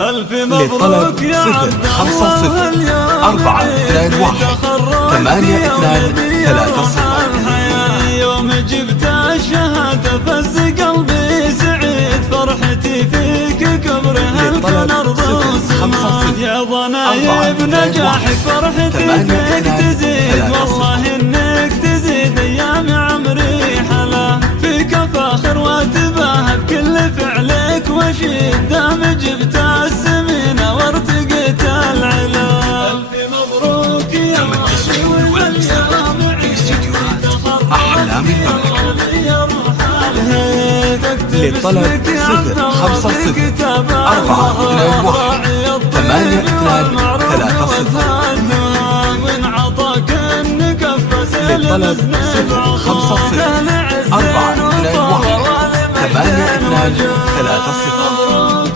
ألف مبروك يا عبد الله اليوم 421 يوم جبت الشهادة فز قلبي سعيد فرحتي فيك كبرها الكون أرض وسماء يا ضنايب نجاحك فرحتي فيك تزيد والله إنك تزيد أيام عمري حلا فيك فاخر واتباهى بكل فعلك وشيد دام جبت السمينة وارتقيت العلا ألف مبروك يا غالي والأيام أحلام للطلب 050 421 823 للطلب 050 421 823